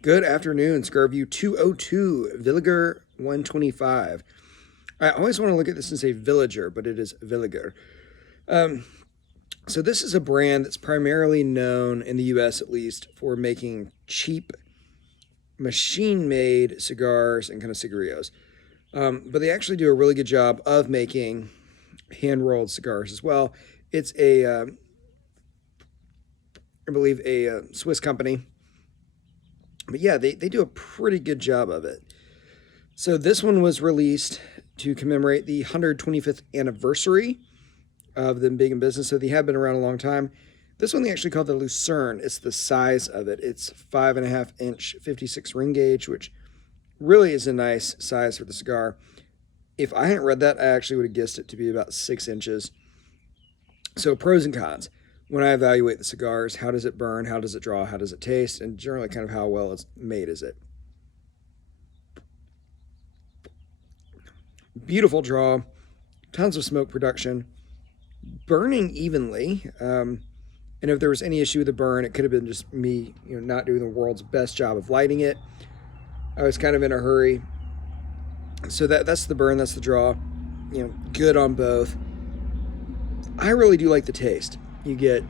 Good afternoon, Scarview 202, Villiger 125. I always want to look at this and say Villager, but it is Villiger. Um, so this is a brand that's primarily known in the U.S. at least for making cheap machine-made cigars and kind of cigarillos. But they actually do a really good job of making hand-rolled cigars as well. It's I believe, a Swiss company. But yeah, they do a pretty good job of it. So this one was released to commemorate the 125th anniversary of them being in business. So they have been around a long time. This one they actually call the Lucerne. It's the size of it. It's 5.5 inch 56 ring gauge, which really is a nice size for the cigar. If I hadn't read that, I actually would have guessed it to be about 6 inches. So pros and cons. When I evaluate the cigars, how does it burn? How does it draw? How does it taste? And generally kind of how well it's made is it. Beautiful draw, tons of smoke production, burning evenly. And if there was any issue with the burn, it could have been just me, not doing the world's best job of lighting it. I was kind of in a hurry. So that's the burn, that's the draw. Good on both. I really do like the taste. You get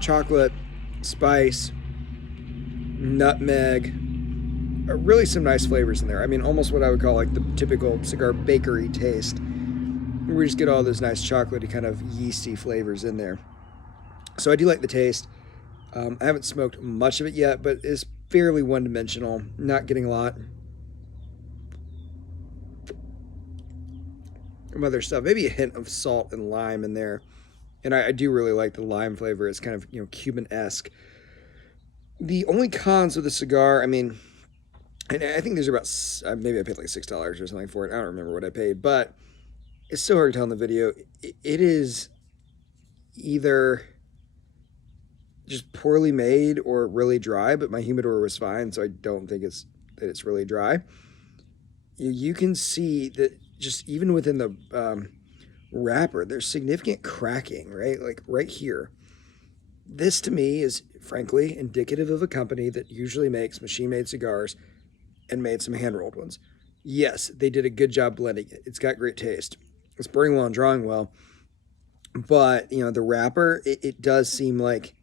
chocolate, spice, nutmeg, really some nice flavors in there. I mean, almost what I would call like the typical cigar bakery taste. We just get all those nice chocolatey kind of yeasty flavors in there. So I do like the taste. I haven't smoked much of it yet, but it's fairly one-dimensional. Not getting a lot of other stuff. Maybe a hint of salt and lime in there. And I do really like the lime flavor. It's kind of, Cuban-esque. The only cons with the cigar, I mean, and I think these are about, maybe I paid like $6 or something for it. I don't remember what I paid, but it's so hard to tell in the video. It is either just poorly made or really dry, but my humidor was fine, so I don't think it's really dry. You can see that just even within the wrapper, there's significant cracking, right? Like right here. This to me is frankly indicative of a company that usually makes machine-made cigars and made some hand-rolled ones. Yes, they did a good job blending it. It's got great taste. It's burning well and drawing well. But, the wrapper, it does seem like,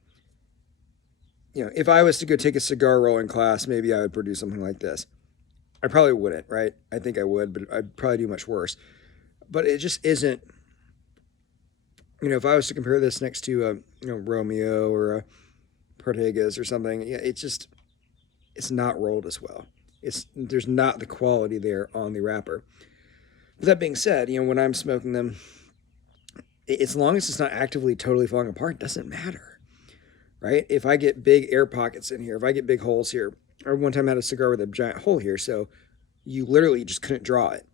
if I was to go take a cigar rolling class, maybe I would produce something like this. I probably wouldn't, right? I think I would, but I'd probably do much worse. But it just isn't, if I was to compare this next to a, Romeo or a Ortega's or something, yeah, it's not rolled as well. There's not the quality there on the wrapper. But that being said, when I'm smoking them, as long as it's not actively totally falling apart, it doesn't matter, right? If I get big air pockets in here, if I get big holes here, or one time I had a cigar with a giant hole here, so you literally just couldn't draw it.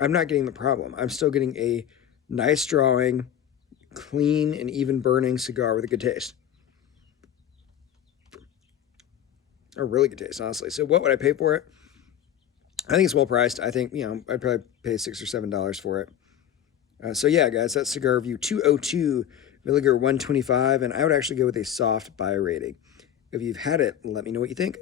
I'm not getting the problem. I'm still getting a nice drawing, clean and even burning cigar with a good taste. A really good taste, honestly. So what would I pay for it? I think it's well priced. I think, I'd probably pay $6 or $7 for it. So yeah, guys, that's Cigar Review 202, Villiger 125, and I would actually go with a soft buy rating. If you've had it, let me know what you think.